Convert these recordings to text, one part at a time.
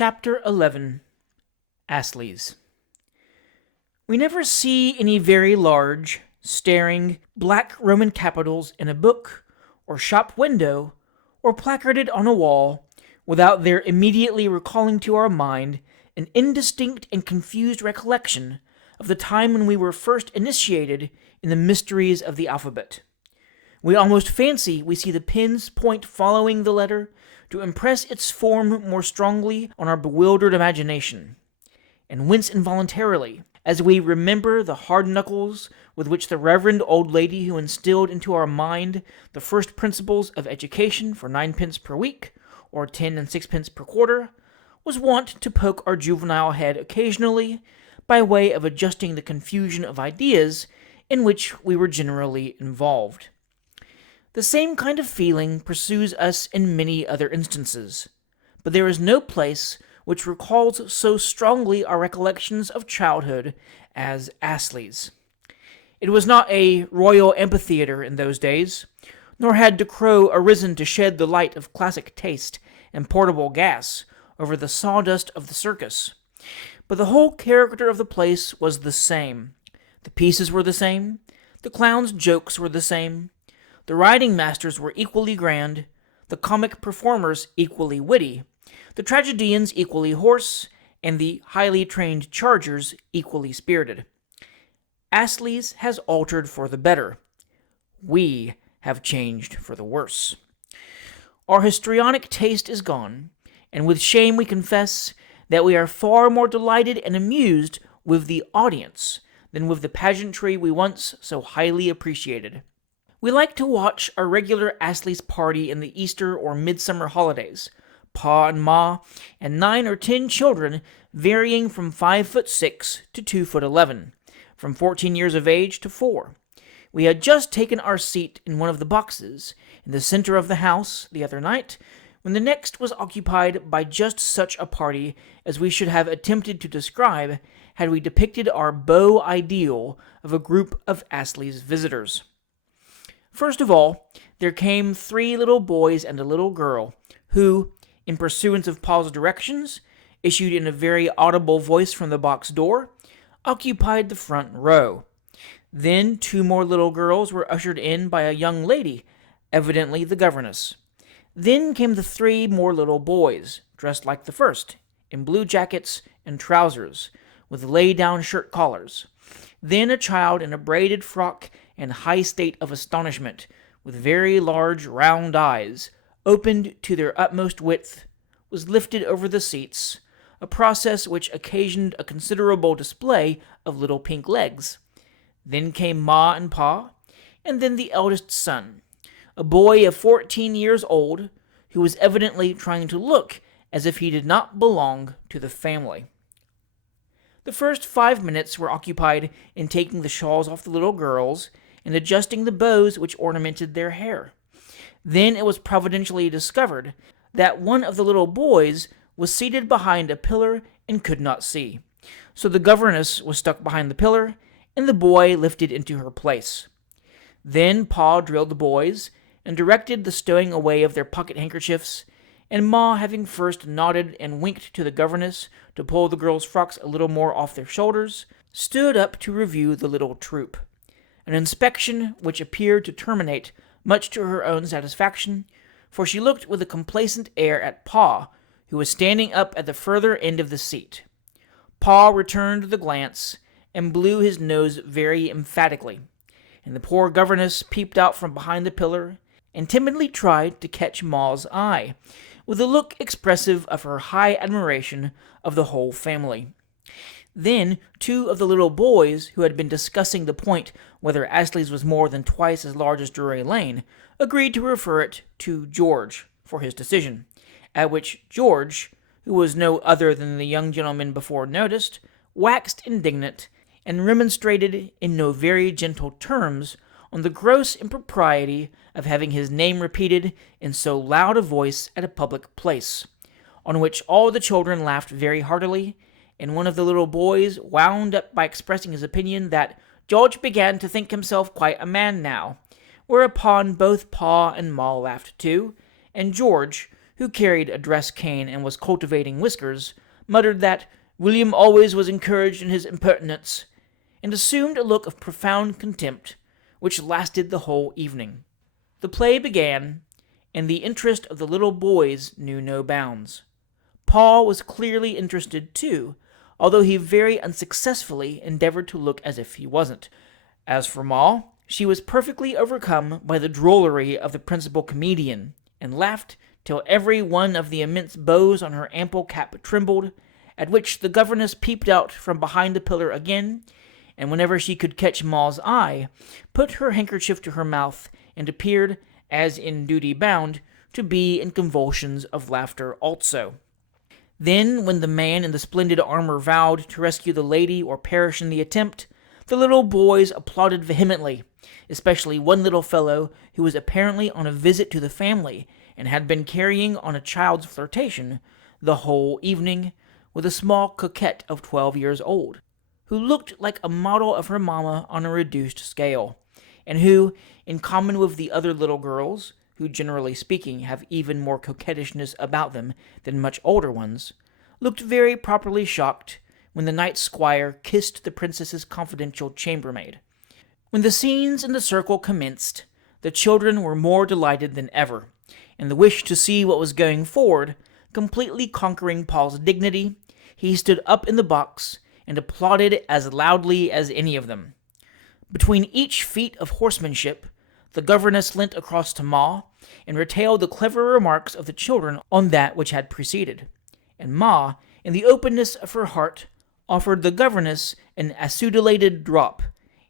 Chapter 11. Astley's. We never see any very large, staring, black Roman capitals in a book, or shop window, or placarded on a wall, without their immediately recalling to our mind an indistinct and confused recollection of the time when we were first initiated in the mysteries of the alphabet. We almost fancy we see the pen's point following the letter to impress its form more strongly on our bewildered imagination, and wince involuntarily as we remember the hard knuckles with which the reverend old lady who instilled into our mind the first principles of education for 9 pence per week, or 10 and 6 pence per quarter, was wont to poke our juvenile head occasionally by way of adjusting the confusion of ideas in which we were generally involved. The same kind of feeling pursues us in many other instances, but there is no place which recalls so strongly our recollections of childhood as Astley's. It was not a royal amphitheatre in those days, nor had De Crow arisen to shed the light of classic taste and portable gas over the sawdust of the circus, but the whole character of the place was the same. The pieces were the same, the clowns' jokes were the same, the riding masters were equally grand, the comic performers equally witty, the tragedians equally hoarse, and the highly trained chargers equally spirited. Astley's has altered for the better. We have changed for the worse. Our histrionic taste is gone, and with shame we confess that we are far more delighted and amused with the audience than with the pageantry we once so highly appreciated. We like to watch a regular Astley's party in the Easter or midsummer holidays, Pa and Ma, and 9 or 10 children varying from 5'6" to 2'11", from 14 years of age to 4. We had just taken our seat in one of the boxes, in the center of the house, the other night, when the next was occupied by just such a party as we should have attempted to describe had we depicted our beau ideal of a group of Astley's visitors. First of all, there came 3 little boys and a little girl, who, in pursuance of Paul's directions, issued in a very audible voice from the box door, occupied the front row. Then 2 more little girls were ushered in by a young lady, evidently the governess. Then came the 3 more little boys, dressed like the first, in blue jackets and trousers, with lay-down shirt collars. Then a child in a braided frock and high state of astonishment, with very large round eyes, opened to their utmost width, was lifted over the seats, a process which occasioned a considerable display of little pink legs. Then came Ma and Pa, and then the eldest son, a boy of 14 years old, who was evidently trying to look as if he did not belong to the family. The first 5 minutes were occupied in taking the shawls off the little girls and adjusting the bows which ornamented their hair. Then it was providentially discovered that one of the little boys was seated behind a pillar and could not see. So the governess was stuck behind the pillar, and the boy lifted into her place. Then Pa drilled the boys, and directed the stowing away of their pocket handkerchiefs, and Ma, having first nodded and winked to the governess to pull the girls' frocks a little more off their shoulders, stood up to review the little troop. An inspection which appeared to terminate much to her own satisfaction, for she looked with a complacent air at Pa, who was standing up at the further end of the seat. Pa returned the glance, and blew his nose very emphatically, and the poor governess peeped out from behind the pillar, and timidly tried to catch Ma's eye, with a look expressive of her high admiration of the whole family. Then 2 of the little boys, who had been discussing the point whether Astley's was more than twice as large as Drury Lane, agreed to refer it to George for his decision, at which George, who was no other than the young gentleman before noticed, waxed indignant, and remonstrated in no very gentle terms on the gross impropriety of having his name repeated in so loud a voice at a public place, on which all the children laughed very heartily, and one of the little boys wound up by expressing his opinion that George began to think himself quite a man now, whereupon both Pa and Ma laughed too, and George, who carried a dress cane and was cultivating whiskers, muttered that William always was encouraged in his impertinence, and assumed a look of profound contempt, which lasted the whole evening. The play began, and the interest of the little boys knew no bounds. Paul was clearly interested too, although he very unsuccessfully endeavored to look as if he wasn't. As for Ma, she was perfectly overcome by the drollery of the principal comedian, and laughed till every one of the immense bows on her ample cap trembled, at which the governess peeped out from behind the pillar again, and whenever she could catch Ma's eye, put her handkerchief to her mouth, and appeared, as in duty bound, to be in convulsions of laughter also. Then, when the man in the splendid armor vowed to rescue the lady or perish in the attempt, the little boys applauded vehemently, especially one little fellow who was apparently on a visit to the family, and had been carrying on a child's flirtation the whole evening with a small coquette of 12 years old, who looked like a model of her mamma on a reduced scale, and who, in common with the other little girls, who generally speaking have even more coquettishness about them than much older ones, looked very properly shocked when the night squire kissed the princess's confidential chambermaid. When the scenes in the circle commenced, the children were more delighted than ever, and the wish to see what was going forward, completely conquering Paul's dignity, he stood up in the box and applauded as loudly as any of them. Between each feat of horsemanship, the governess leant across to Ma, and retailed the clever remarks of the children on that which had preceded. And Ma, in the openness of her heart, offered the governess an acidulated drop,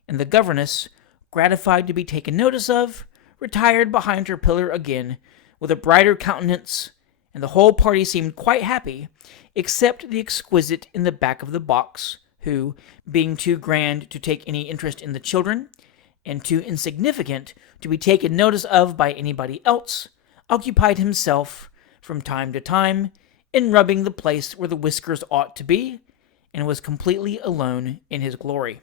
and the governess, gratified to be taken notice of, retired behind her pillar again, with a brighter countenance, and the whole party seemed quite happy, except the exquisite in the back of the box, who, being too grand to take any interest in the children, and too insignificant to be taken notice of by anybody else, occupied himself, from time to time, in rubbing the place where the whiskers ought to be, and was completely alone in his glory.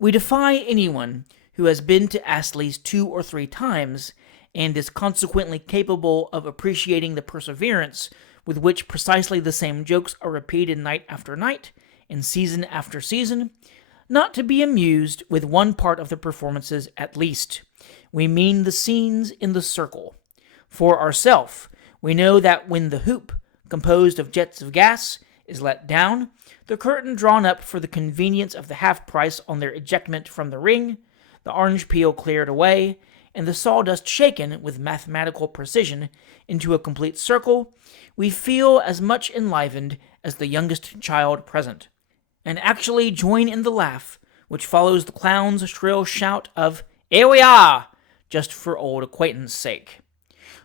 We defy anyone who has been to Astley's 2 or 3 times, and is consequently capable of appreciating the perseverance with which precisely the same jokes are repeated night after night, and season after season, not to be amused with one part of the performances at least. We mean the scenes in the circle. For ourself, we know that when the hoop, composed of jets of gas, is let down, the curtain drawn up for the convenience of the half-price on their ejectment from the ring, the orange peel cleared away, and the sawdust shaken with mathematical precision into a complete circle, we feel as much enlivened as the youngest child present, and actually join in the laugh which follows the clown's shrill shout of "Here we are!" just for old acquaintance' sake.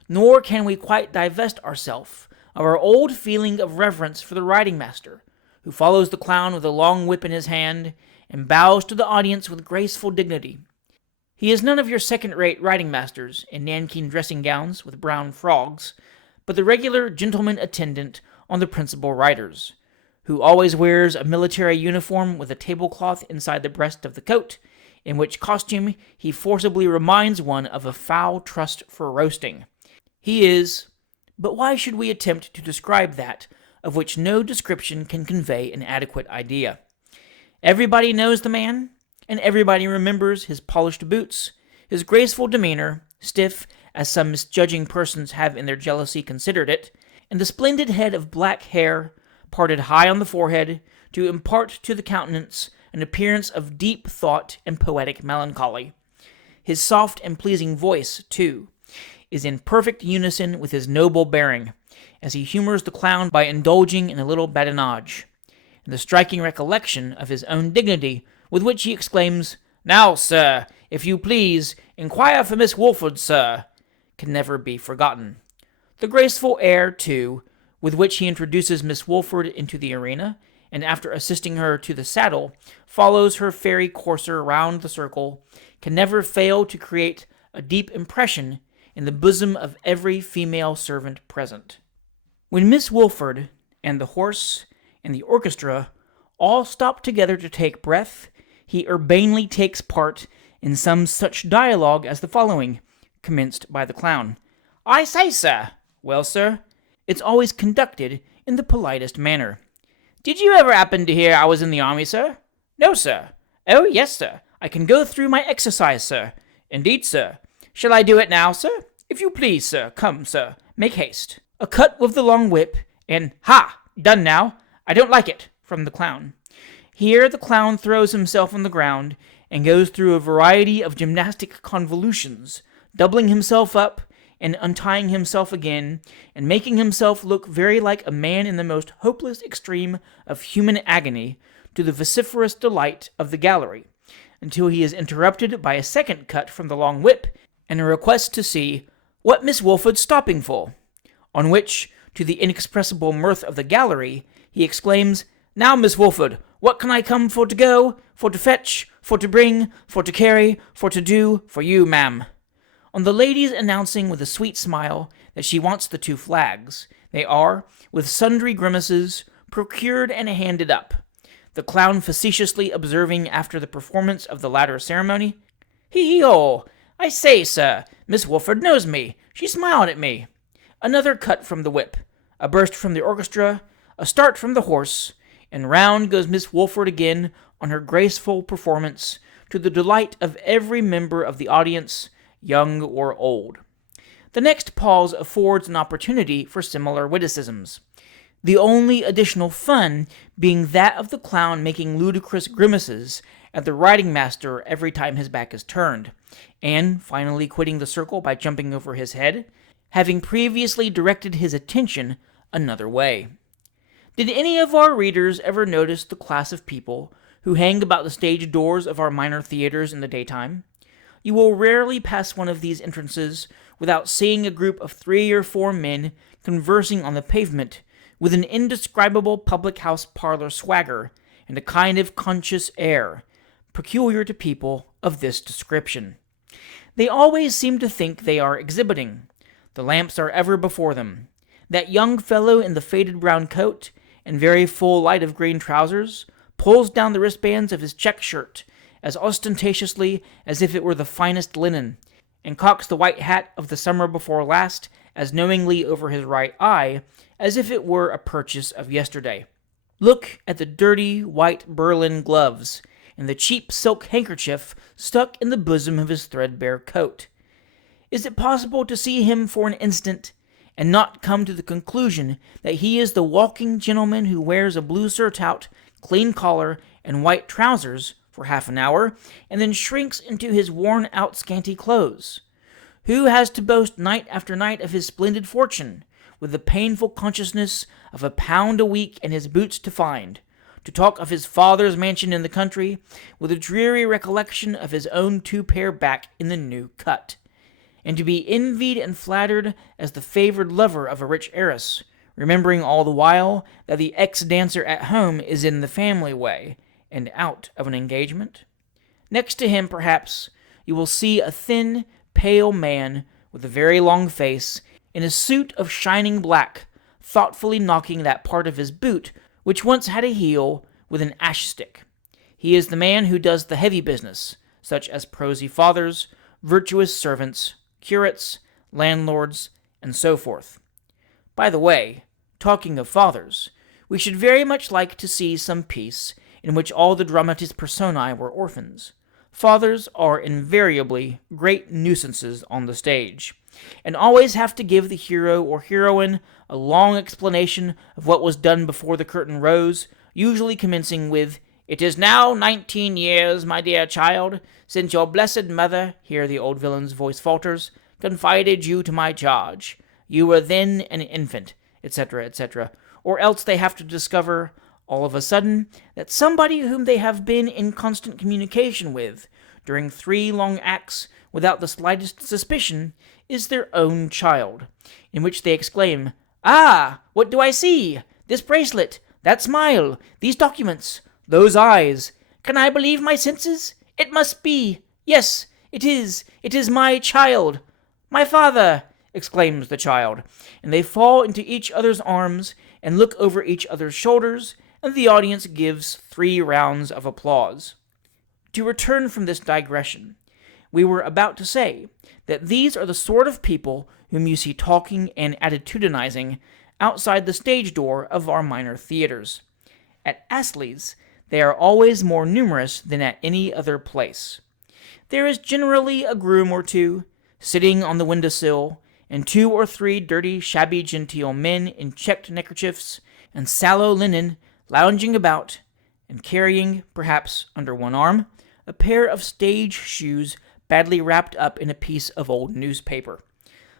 Nor can we quite divest ourselves of our old feeling of reverence for the riding master, who follows the clown with a long whip in his hand, and bows to the audience with graceful dignity. He is none of your second-rate riding masters in nankeen dressing gowns with brown frogs, but the regular gentleman attendant on the principal riders, who always wears a military uniform with a tablecloth inside the breast of the coat, in which costume he forcibly reminds one of a fowl trussed for roasting. He is, but why should we attempt to describe that of which no description can convey an adequate idea? Everybody knows the man, and everybody remembers his polished boots, his graceful demeanor, stiff as some misjudging persons have in their jealousy considered it, and the splendid head of black hair, parted high on the forehead, to impart to the countenance an appearance of deep thought and poetic melancholy. His soft and pleasing voice, too, is in perfect unison with his noble bearing, as he humors the clown by indulging in a little badinage, and the striking recollection of his own dignity with which he exclaims, "Now, sir, if you please, inquire for Miss Wolford, sir," can never be forgotten. The graceful air, too, with which he introduces Miss Wolford into the arena, and after assisting her to the saddle, follows her fairy courser round the circle, can never fail to create a deep impression in the bosom of every female servant present. When Miss Wolford, and the horse, and the orchestra all stop together to take breath, he urbanely takes part in some such dialogue as the following, commenced by the clown. "I say, sir." "Well, sir?" It's always conducted in the politest manner. "Did you ever happen to hear I was in the army, sir?" "No, sir." "Oh, yes, sir. I can go through my exercise, sir." "Indeed, sir. Shall I do it now, sir?" "If you please, sir. Come, sir. Make haste." A cut with the long whip, and "Ha! Done now. I don't like it," from the clown. Here the clown throws himself on the ground and goes through a variety of gymnastic convolutions, doubling himself up and untying himself again, and making himself look very like a man in the most hopeless extreme of human agony, to the vociferous delight of the gallery, until he is interrupted by a second cut from the long whip, and a request to see "what Miss Wolford's stopping for," on which, to the inexpressible mirth of the gallery, he exclaims, "Now, Miss Wolford, what can I come for to go, for to fetch, for to bring, for to carry, for to do, for you, ma'am?" On the lady's announcing with a sweet smile that she wants the 2 flags, they are, with sundry grimaces, procured and handed up, the clown facetiously observing after the performance of the latter ceremony, "Hee-hee-ho! I say, sir, Miss Wolford knows me. She smiled at me." Another cut from the whip, a burst from the orchestra, a start from the horse, and round goes Miss Wolford again on her graceful performance, to the delight of every member of the audience, young or old. The next pause affords an opportunity for similar witticisms, the only additional fun being that of the clown making ludicrous grimaces at the riding master every time his back is turned, and finally quitting the circle by jumping over his head, having previously directed his attention another way. Did any of our readers ever notice the class of people who hang about the stage doors of our minor theaters in the daytime? You will rarely pass one of these entrances without seeing a group of 3 or 4 men conversing on the pavement, with an indescribable public-house parlor swagger and a kind of conscious air, peculiar to people of this description. They always seem to think they are exhibiting. The lamps are ever before them. That young fellow in the faded brown coat and very full light of green trousers pulls down the wristbands of his check shirt as ostentatiously as if it were the finest linen, and cocks the white hat of the summer before last as knowingly over his right eye as if it were a purchase of yesterday. Look at the dirty white Berlin gloves and the cheap silk handkerchief stuck in the bosom of his threadbare coat. Is it possible to see him for an instant and not come to the conclusion that he is the walking gentleman who wears a blue surtout, clean collar, and white trousers for half an hour, and then shrinks into his worn-out scanty clothes? Who has to boast night after night of his splendid fortune, with the painful consciousness of £1 a week and his boots to find, to talk of his father's mansion in the country, with a dreary recollection of his own 2 pair back in the new cut, and to be envied and flattered as the favored lover of a rich heiress, remembering all the while that the ex-dancer at home is in the family way, and out of an engagement? Next to him, perhaps, you will see a thin, pale man with a very long face, in a suit of shining black, thoughtfully knocking that part of his boot which once had a heel with an ash-stick. He is the man who does the heavy business, such as prosy fathers, virtuous servants, curates, landlords, and so forth. By the way, talking of fathers, we should very much like to see some piece in which all the dramatis personae were orphans. Fathers are invariably great nuisances on the stage, and always have to give the hero or heroine a long explanation of what was done before the curtain rose, usually commencing with, "It is now 19 years, my dear child, since your blessed mother," here the old villain's voice falters, "confided you to my charge. You were then an infant," etc., etc., or else they have to discover, all of a sudden, that somebody whom they have been in constant communication with during 3 long acts without the slightest suspicion is their own child, in which they exclaim, "Ah, what do I see? This bracelet, that smile, these documents, those eyes. Can I believe my senses? It must be. Yes, it is my child. My father," exclaims the child, and they fall into each other's arms and look over each other's shoulders, and the audience gives 3 rounds of applause. To return from this digression, we were about to say that these are the sort of people whom you see talking and attitudinizing outside the stage door of our minor theaters. At Astley's, they are always more numerous than at any other place. There is generally a groom or two, sitting on the window-sill, and 2 or 3 dirty, shabby-genteel men in checked neckerchiefs and sallow linen lounging about, and carrying, perhaps under one arm, a pair of stage shoes badly wrapped up in a piece of old newspaper.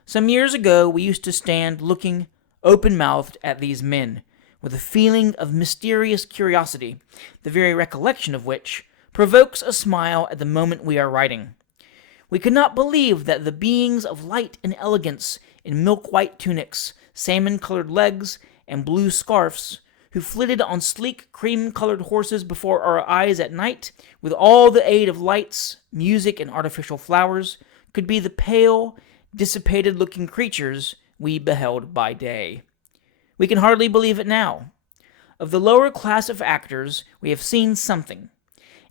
Some years ago we used to stand looking open-mouthed at these men, with a feeling of mysterious curiosity, the very recollection of which provokes a smile at the moment we are writing. We could not believe that the beings of light and elegance in milk-white tunics, salmon-colored legs, and blue scarfs, who flitted on sleek cream-colored horses before our eyes at night, with all the aid of lights, music, and artificial flowers, could be the pale, dissipated-looking creatures we beheld by day. We can hardly believe it now. Of the lower class of actors we have seen something,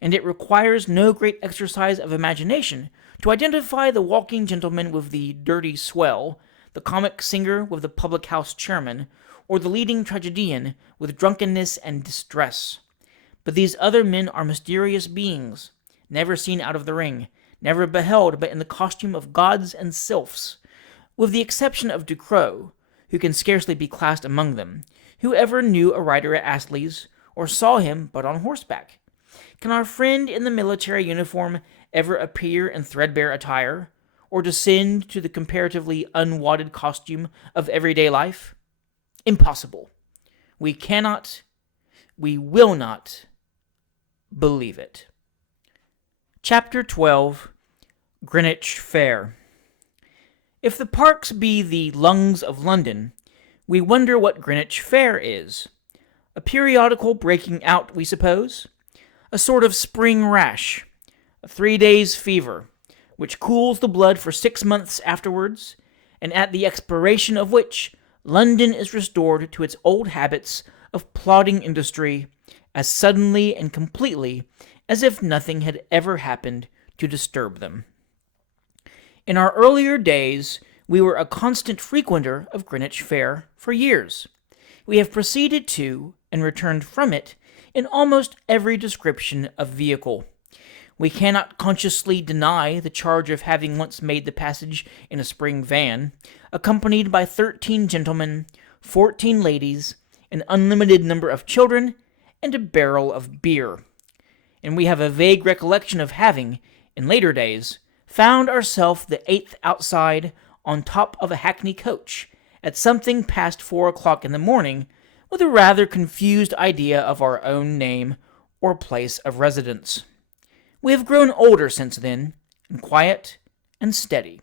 and it requires no great exercise of imagination to identify the walking gentleman with the dirty swell, the comic singer with the public-house chairman, or the leading tragedian with drunkenness and distress. But these other men are mysterious beings, never seen out of the ring, never beheld but in the costume of gods and sylphs, with the exception of Ducrot, who can scarcely be classed among them. Who ever knew a rider at Astley's, or saw him but on horseback? Can our friend in the military uniform ever appear in threadbare attire, or descend to the comparatively unwadded costume of everyday life? Impossible. We cannot, we will not believe it. Chapter 12. Greenwich Fair. If the parks be the lungs of London, we wonder what Greenwich Fair is. A periodical breaking out, we suppose? A sort of spring rash, a 3 days' fever, which cools the blood for 6 months afterwards, and at the expiration of which London is restored to its old habits of plodding industry as suddenly and completely as if nothing had ever happened to disturb them. In our earlier days, we were a constant frequenter of Greenwich Fair for years. We have proceeded to, and returned from it, in almost every description of vehicle. We cannot consciously deny the charge of having once made the passage in a spring van, accompanied by 13 gentlemen, 14 ladies, an unlimited number of children, and a barrel of beer. And we have a vague recollection of having, in later days, found ourselves the 8th outside on top of a hackney coach at something past 4 o'clock in the morning, with a rather confused idea of our own name or place of residence. We have grown older since then, and quiet and steady,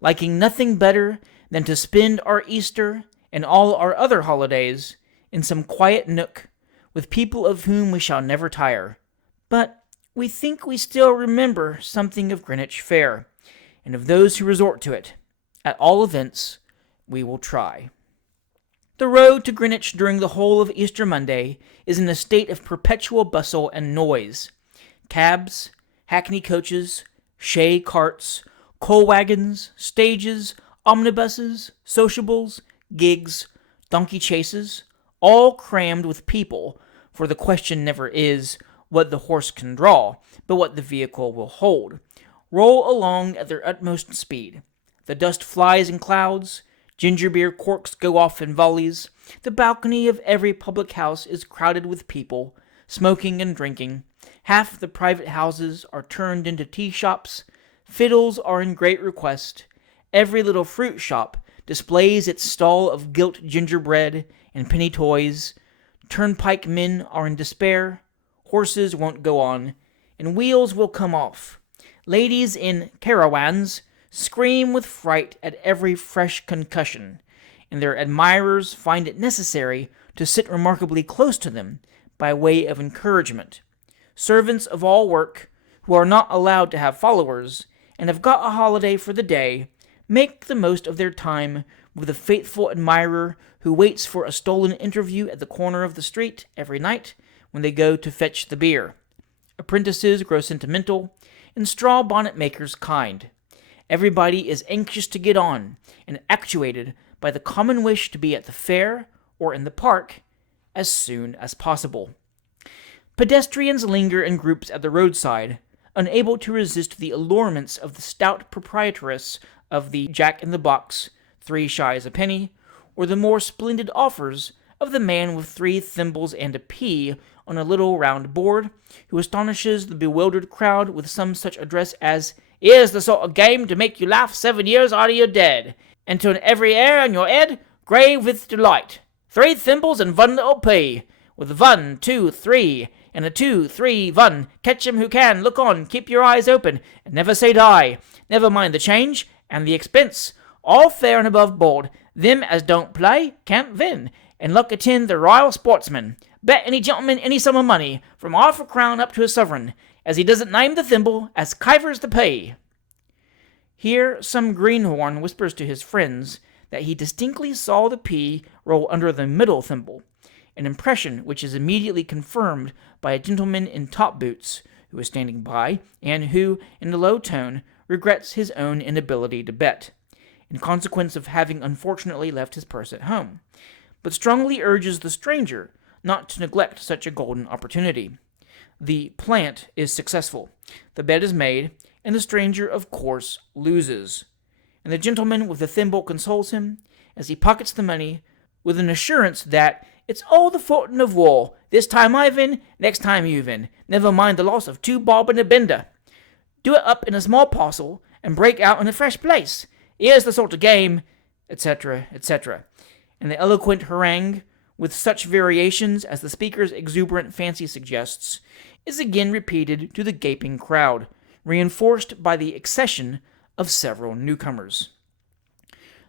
liking nothing better than to spend our Easter and all our other holidays in some quiet nook with people of whom we shall never tire. But we think we still remember something of Greenwich Fair, and of those who resort to it. At all events, we will try. The road to Greenwich during the whole of Easter Monday is in a state of perpetual bustle and noise. Cabs, hackney coaches, shay carts, coal wagons, stages, omnibuses, sociables, gigs, donkey chases, all crammed with people, for the question never is what the horse can draw, but what the vehicle will hold, roll along at their utmost speed. The dust flies in clouds, ginger beer corks go off in volleys, the balcony of every public house is crowded with people, smoking and drinking, half the private houses are turned into tea shops, fiddles are in great request, every little fruit shop displays its stall of gilt gingerbread and penny toys, turnpike men are in despair, horses won't go on, and wheels will come off. Ladies in carawans scream with fright at every fresh concussion, and their admirers find it necessary to sit remarkably close to them by way of encouragement. Servants of all work, who are not allowed to have followers, and have got a holiday for the day, make the most of their time with the faithful admirer who waits for a stolen interview at the corner of the street every night when they go to fetch the beer. Apprentices grow sentimental, and straw-bonnet makers kind. Everybody is anxious to get on, and actuated by the common wish to be at the fair or in the park as soon as possible. Pedestrians linger in groups at the roadside, unable to resist the allurements of the stout proprietress of the Jack-in-the-Box, 3 shies a penny, or the more splendid offers of the man with 3 thimbles and a pea on a little round board, who astonishes the bewildered crowd with some such address as, "Here's the sort of game to make you laugh 7 years out of your dead, and turn every hair on your head grave with delight. 3 thimbles and 1 little pea, with 1, 2, 3, and a 2, 3, 1. Catch 'em who can, look on, keep your eyes open, and never say die. Never mind the change and the expense. All fair and above board. Them as don't play can't win, and luck attend the royal sportsman. Bet any gentleman any sum of money, from half a crown up to a sovereign, as he doesn't name the thimble as kivers the pea." Here some greenhorn whispers to his friends that he distinctly saw the pea roll under the middle thimble, an impression which is immediately confirmed by a gentleman in top boots, who is standing by, and who, in a low tone, regrets his own inability to bet, in consequence of having unfortunately left his purse at home, but strongly urges the stranger not to neglect such a golden opportunity. The plant is successful, the bet is made, and the stranger, of course, loses. And the gentleman with the thimble consoles him, as he pockets the money, with an assurance that it's all the fortune of war. This time I win, next time you win. Never mind the loss of 2 bob and a bender. Do it up in a small parcel, and break out in a fresh place. Here's the sort of game, etc., etc. And the eloquent harangue, with such variations as the speaker's exuberant fancy suggests, is again repeated to the gaping crowd, reinforced by the accession of several newcomers.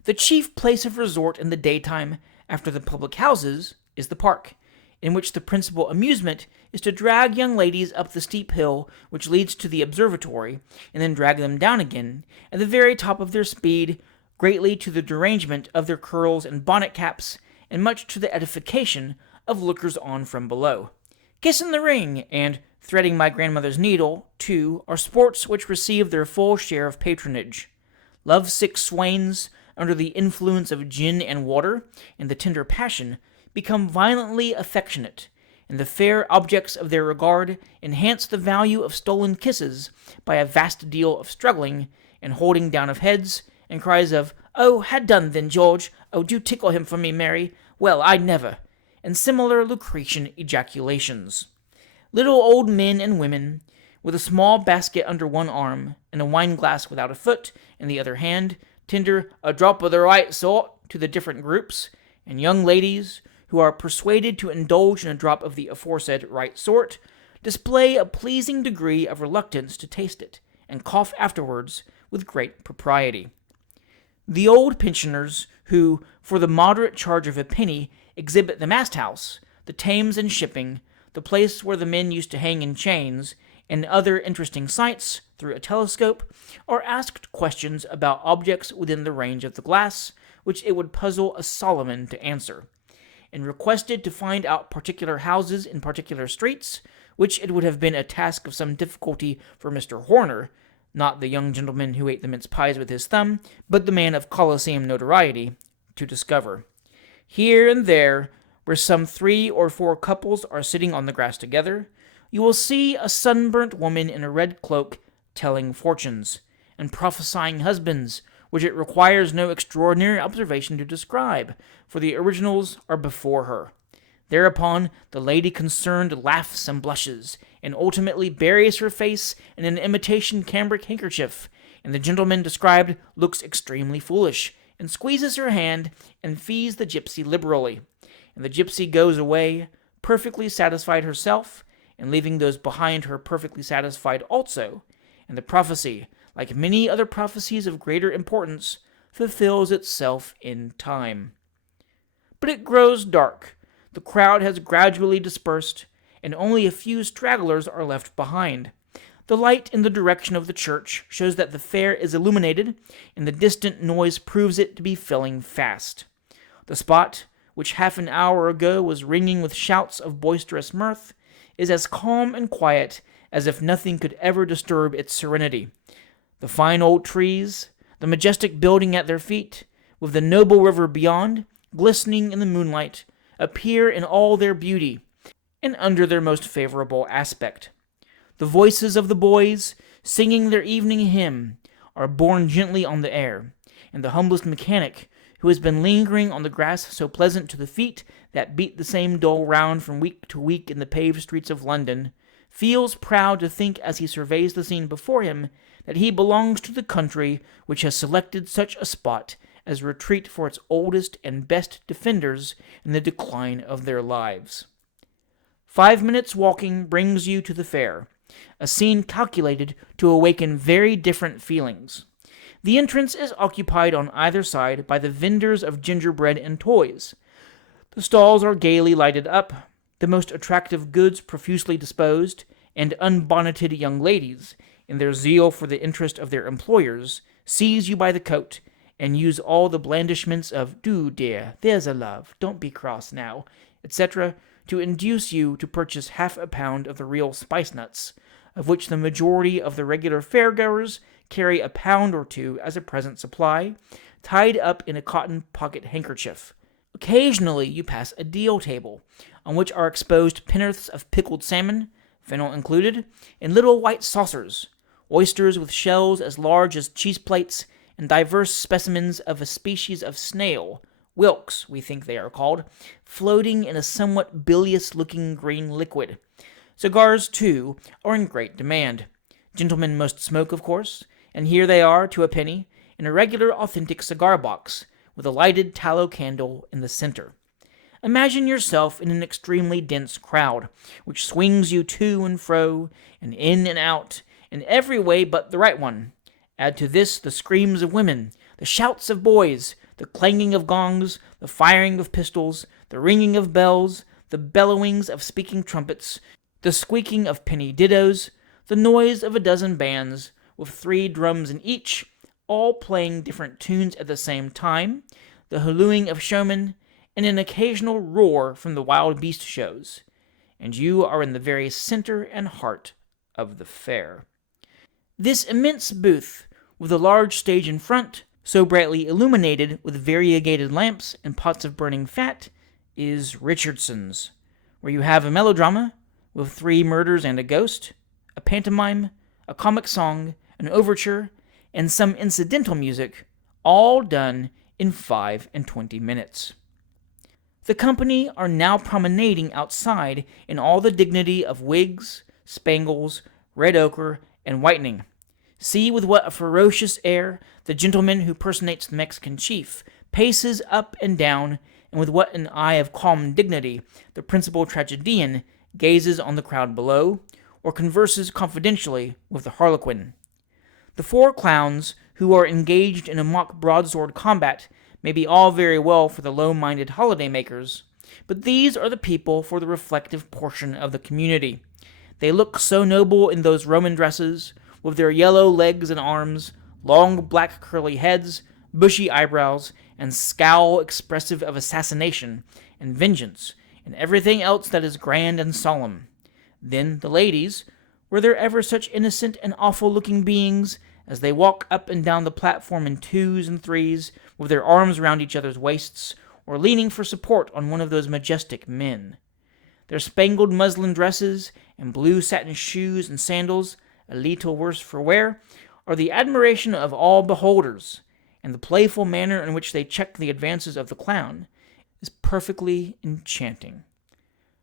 The chief place of resort in the daytime, after the public houses, is the park, in which the principal amusement is to drag young ladies up the steep hill which leads to the observatory, and then drag them down again, at the very top of their speed, greatly to the derangement of their curls and bonnet caps, and much to the edification of lookers-on from below. Kiss in the ring, and threading my grandmother's needle, too, are sports which receive their full share of patronage. Love-sick swains, under the influence of gin and water, and the tender passion, become violently affectionate, and the fair objects of their regard enhance the value of stolen kisses by a vast deal of struggling, and holding down of heads, and cries of, "Oh, had done then, George! Oh, do tickle him for me, Mary! Well, I never!" and similar Lucretian ejaculations. Little old men and women, with a small basket under one arm, and a wine-glass without a foot in the other hand, tender "a drop of the right sort" to the different groups, and young ladies, who are persuaded to indulge in a drop of the aforesaid right sort, display a pleasing degree of reluctance to taste it, and cough afterwards with great propriety. The old pensioners, who, for the moderate charge of a penny, exhibit the mast-house, the Thames and shipping, the place where the men used to hang in chains, and other interesting sights through a telescope, are asked questions about objects within the range of the glass, which it would puzzle a Solomon to answer, and requested to find out particular houses in particular streets, which it would have been a task of some difficulty for Mr. Horner, not the young gentleman who ate the mince pies with his thumb, but the man of Colosseum notoriety, to discover. Here and there, where some 3 or 4 couples are sitting on the grass together, you will see a sunburnt woman in a red cloak telling fortunes, and prophesying husbands, which it requires no extraordinary observation to describe, for the originals are before her. Thereupon the lady concerned laughs and blushes, and ultimately buries her face in an imitation cambric handkerchief, and the gentleman described looks extremely foolish, and squeezes her hand, and fees the gypsy liberally, and the gypsy goes away, perfectly satisfied herself, and leaving those behind her perfectly satisfied also, and the prophecy, like many other prophecies of greater importance, fulfills itself in time. But it grows dark. The crowd has gradually dispersed, and only a few stragglers are left behind. The light in the direction of the church shows that the fair is illuminated, and the distant noise proves it to be filling fast. The spot, which half an hour ago was ringing with shouts of boisterous mirth, is as calm and quiet as if nothing could ever disturb its serenity. The fine old trees, the majestic building at their feet, with the noble river beyond, glistening in the moonlight, appear in all their beauty, and under their most favorable aspect. The voices of the boys, singing their evening hymn, are borne gently on the air, and the humblest mechanic, who has been lingering on the grass so pleasant to the feet that beat the same dull round from week to week in the paved streets of London, feels proud to think as he surveys the scene before him that he belongs to the country which has selected such a spot as retreat for its oldest and best defenders in the decline of their lives. 5 minutes' walking brings you to the fair, a scene calculated to awaken very different feelings. The entrance is occupied on either side by the vendors of gingerbread and toys. The stalls are gaily lighted up, the most attractive goods profusely disposed, and unbonneted young ladies, in their zeal for the interest of their employers, seize you by the coat, and use all the blandishments of "Do, dear, there's a love, don't be cross now," etc., to induce you to purchase half a pound of the real spice-nuts, of which the majority of the regular fair-goers carry a pound or two as a present supply, tied up in a cotton pocket-handkerchief. Occasionally you pass a deal table, on which are exposed pen'orths of pickled salmon, fennel included, in little white saucers, oysters with shells as large as cheese plates, and divers specimens of a species of snail, wilks, we think they are called, floating in a somewhat bilious-looking green liquid. Cigars, too, are in great demand. Gentlemen must smoke, of course, and here they are, to a penny, in a regular authentic cigar-box, with a lighted tallow candle in the center. Imagine yourself in an extremely dense crowd, which swings you to and fro, and in and out, in every way but the right one. Add to this the screams of women, the shouts of boys, the clanging of gongs, the firing of pistols, the ringing of bells, the bellowings of speaking trumpets, the squeaking of penny dittos, the noise of a dozen bands, with 3 drums in each, all playing different tunes at the same time, the hallooing of showmen, and an occasional roar from the wild beast shows. And you are in the very center and heart of the fair. This immense booth, with a large stage in front, so brightly illuminated with variegated lamps and pots of burning fat, is Richardson's, where you have a melodrama, with 3 murders and a ghost, a pantomime, a comic song, an overture, and some incidental music, all done in 25 minutes. The company are now promenading outside in all the dignity of wigs, spangles, red ochre, and whitening. See with what a ferocious air the gentleman who personates the Mexican chief paces up and down, and with what an eye of calm dignity the principal tragedian gazes on the crowd below, or converses confidentially with the harlequin. The 4 clowns, who are engaged in a mock broadsword combat, may be all very well for the low-minded holiday-makers, but these are the people for the reflective portion of the community. They look so noble in those Roman dresses, with their yellow legs and arms, long black curly heads, bushy eyebrows, and scowl expressive of assassination and vengeance, and everything else that is grand and solemn. Then the ladies, were there ever such innocent and awful-looking beings, as they walk up and down the platform in 2s and 3s, with their arms round each other's waists, or leaning for support on one of those majestic men. Their spangled muslin dresses, and blue satin shoes and sandals, a little worse for wear, are the admiration of all beholders, and the playful manner in which they check the advances of the clown is perfectly enchanting.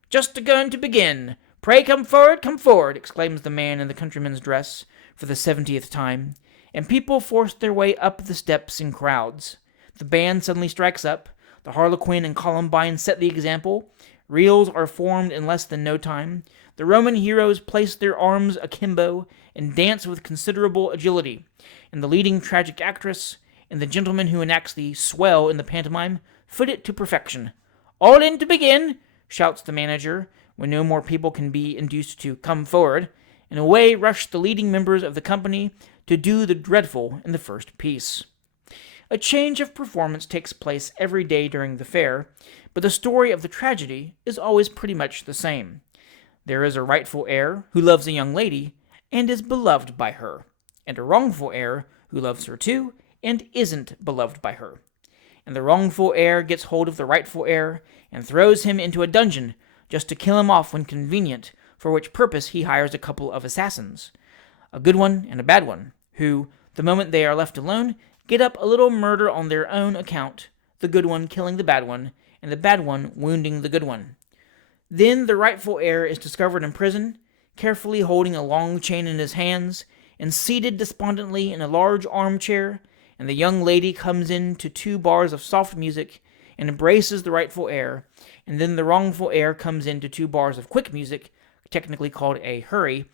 "Just a-going to begin. Pray come forward," exclaims the man in the countryman's dress, for the 70th time, and people force their way up the steps in crowds. The band suddenly strikes up, the Harlequin and Columbine set the example, reels are formed in less than no time, the Roman heroes place their arms akimbo, and dance with considerable agility, and the leading tragic actress, and the gentleman who enacts the swell in the pantomime, foot it to perfection. "All in to begin," shouts the manager, when no more people can be induced to come forward, and away rush the leading members of the company to do the dreadful in the first piece. A change of performance takes place every day during the fair, but the story of the tragedy is always pretty much the same. There is a rightful heir who loves a young lady and is beloved by her, and a wrongful heir who loves her too and isn't beloved by her. and the wrongful heir gets hold of the rightful heir and throws him into a dungeon just to kill him off when convenient, for which purpose he hires a couple of assassins, a good one and a bad one, who, the moment they are left alone, get up a little murder on their own account, the good one killing the bad one, and the bad one wounding the good one. Then the rightful heir is discovered in prison, carefully holding a long chain in his hands, and seated despondently in a large armchair, and the young lady comes in to 2 bars of soft music and embraces the rightful heir, and then the wrongful heir comes in to 2 bars of quick music, technically called a hurry,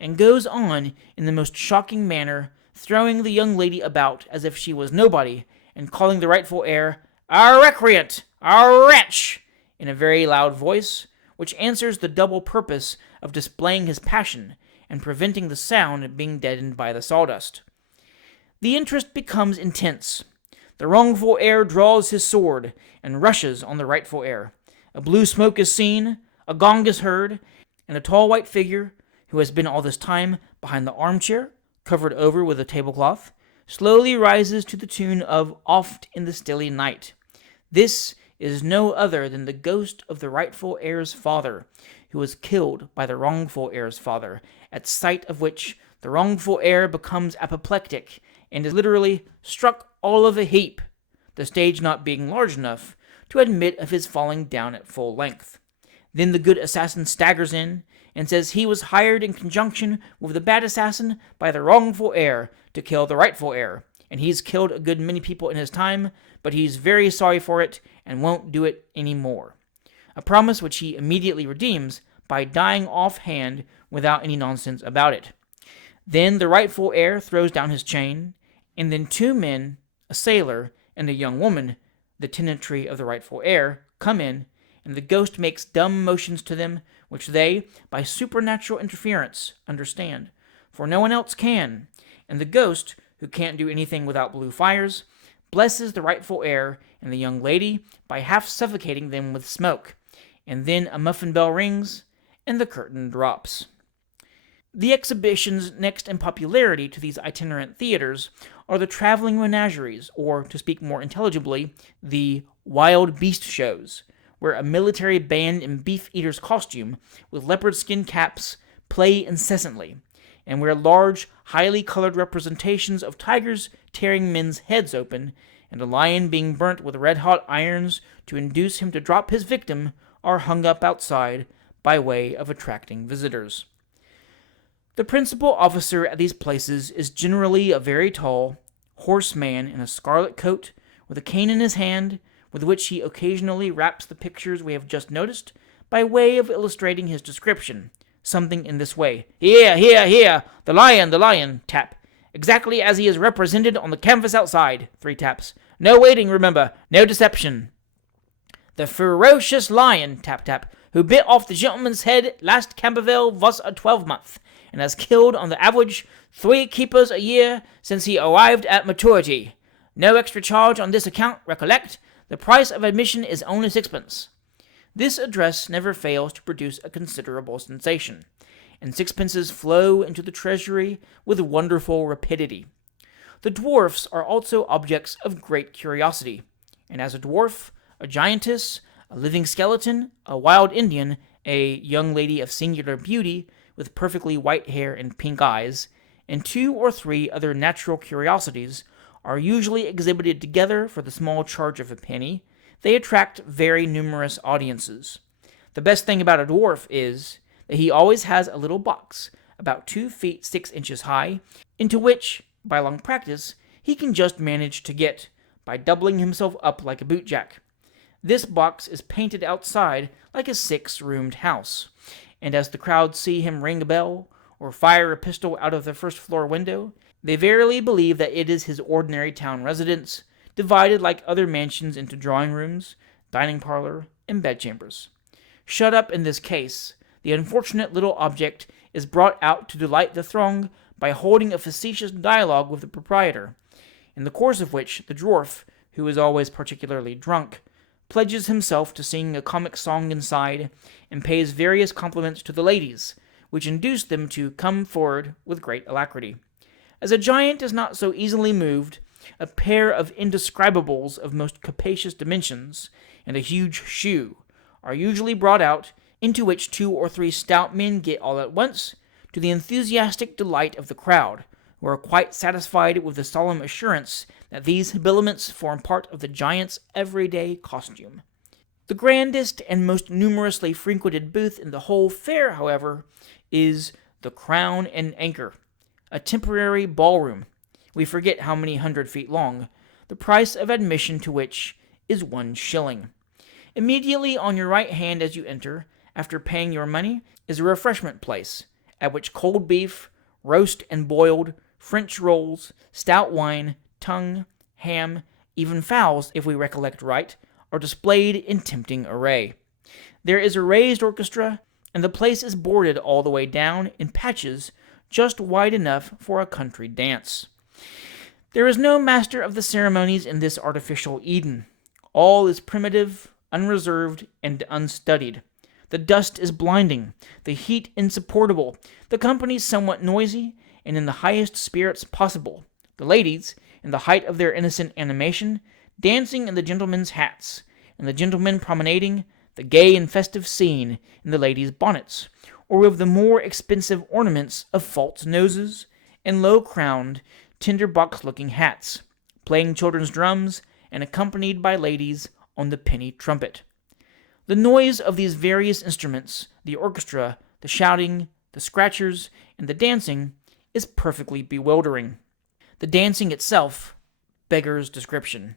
and goes on in the most shocking manner, throwing the young lady about as if she was nobody, and calling the rightful heir, "A recreant! A wretch!" in a very loud voice, which answers the double purpose of displaying his passion and preventing the sound being deadened by the sawdust. The interest becomes intense. The wrongful heir draws his sword and rushes on the rightful heir. A blue smoke is seen, a gong is heard, and a tall white figure, who has been all this time behind the armchair, covered over with a tablecloth, slowly rises to the tune of "Oft in the Stilly Night." This is no other than the ghost of the rightful heir's father, who was killed by the wrongful heir's father, at sight of which the wrongful heir becomes apoplectic and is literally struck all of a heap, the stage not being large enough to admit of his falling down at full length. Then the good assassin staggers in and says he was hired in conjunction with the bad assassin by the wrongful heir to kill the rightful heir, and he's killed a good many people in his time, but he's very sorry for it and won't do it any more. A promise which he immediately redeems by dying offhand without any nonsense about it. Then the rightful heir throws down his chain, and then 2 men, a sailor, and a young woman, the tenantry of the rightful heir, come in, and the ghost makes dumb motions to them, which they, by supernatural interference, understand, for no one else can, and the ghost, who can't do anything without blue fires, blesses the rightful heir and the young lady by half suffocating them with smoke, and then a muffin bell rings, and the curtain drops. The exhibitions next in popularity to these itinerant theaters are the traveling menageries, or, to speak more intelligibly, the wild beast shows, where a military band in beef-eater's costume, with leopard skin caps, play incessantly, and where large, highly colored representations of tigers tearing men's heads open, and a lion being burnt with red-hot irons to induce him to drop his victim, are hung up outside by way of attracting visitors. The principal officer at these places is generally a very tall, hoarse man in a scarlet coat, with a cane in his hand, with which he occasionally raps the pictures we have just noticed, by way of illustrating his description, something in this way: "Here, here, here, the lion, tap. Exactly as he is represented on the canvas outside," 3 taps. "No waiting, remember, no deception. The ferocious lion, tap, tap, who bit off the gentleman's head last Camberville was a 12-month, and has killed on the average 3 keepers a year since he arrived at maturity. No extra charge on this account, recollect. The price of admission is only 6pence. This address never fails to produce a considerable sensation, and 6pences flow into the treasury with wonderful rapidity. The dwarfs are also objects of great curiosity, and as a dwarf, a giantess, a living skeleton, a wild Indian, a young lady of singular beauty, with perfectly white hair and pink eyes, and 2 or 3 other natural curiosities, are usually exhibited together for the small charge of a penny. They attract very numerous audiences. The best thing about a dwarf is that he always has a little box, about 2 feet 6 inches high, into which, by long practice, he can just manage to get, by doubling himself up like a bootjack. This box is painted outside like a 6-roomed house, and as the crowd see him ring a bell, or fire a pistol out of the first-floor window, they verily believe that it is his ordinary town residence, divided like other mansions into drawing-rooms, dining parlor, and bedchambers. Shut up in this case, the unfortunate little object is brought out to delight the throng by holding a facetious dialogue with the proprietor, in the course of which the dwarf, who is always particularly drunk, pledges himself to sing a comic song inside, and pays various compliments to the ladies, which induce them to come forward with great alacrity. As a giant is not so easily moved, a pair of indescribables of most capacious dimensions, and a huge shoe, are usually brought out, into which 2 or 3 stout men get all at once, to the enthusiastic delight of the crowd, who are quite satisfied with the solemn assurance that these habiliments form part of the giant's everyday costume. The grandest and most numerously frequented booth in the whole fair, however, is the Crown and Anchor, a temporary ballroom, we forget how many 100 feet long, the price of admission to which is 1 shilling. Immediately on your right hand as you enter, after paying your money, is a refreshment place, at which cold beef, roast and boiled, French rolls, stout wine, tongue, ham, even fowls, if we recollect right, are displayed in tempting array. There is a raised orchestra, and the place is boarded all the way down in patches just wide enough for a country dance. There is no master of the ceremonies in this artificial Eden. All is primitive, unreserved, and unstudied. The dust is blinding, the heat insupportable, the company somewhat noisy, and in the highest spirits possible. The ladies, in the height of their innocent animation, dancing in the gentlemen's hats, and the gentlemen promenading the gay and festive scene in the ladies' bonnets, or with the more expensive ornaments of false noses and low-crowned, tinder-box-looking hats, playing children's drums, and accompanied by ladies on the penny trumpet. The noise of these various instruments, the orchestra, the shouting, the scratchers, and the dancing, is perfectly bewildering. The dancing itself beggars description.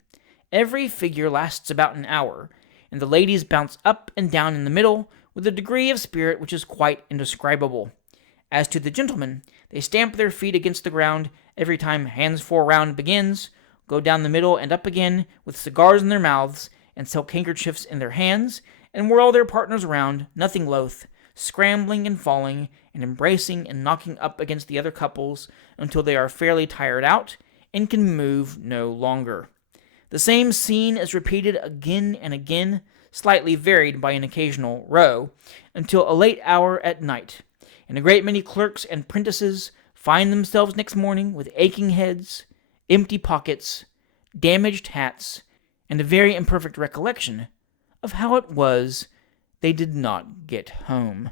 Every figure lasts about an hour, and the ladies bounce up and down in the middle with a degree of spirit which is quite indescribable. As to the gentlemen, they stamp their feet against the ground every time hands 4 round begins, go down the middle and up again, with cigars in their mouths and silk handkerchiefs in their hands, and whirl their partners around, nothing loath, scrambling and falling, and embracing and knocking up against the other couples until they are fairly tired out and can move no longer. The same scene is repeated again and again, slightly varied by an occasional row, until a late hour at night, and a great many clerks and prentices find themselves next morning with aching heads, empty pockets, damaged hats, and a very imperfect recollection of how it was they did not get home.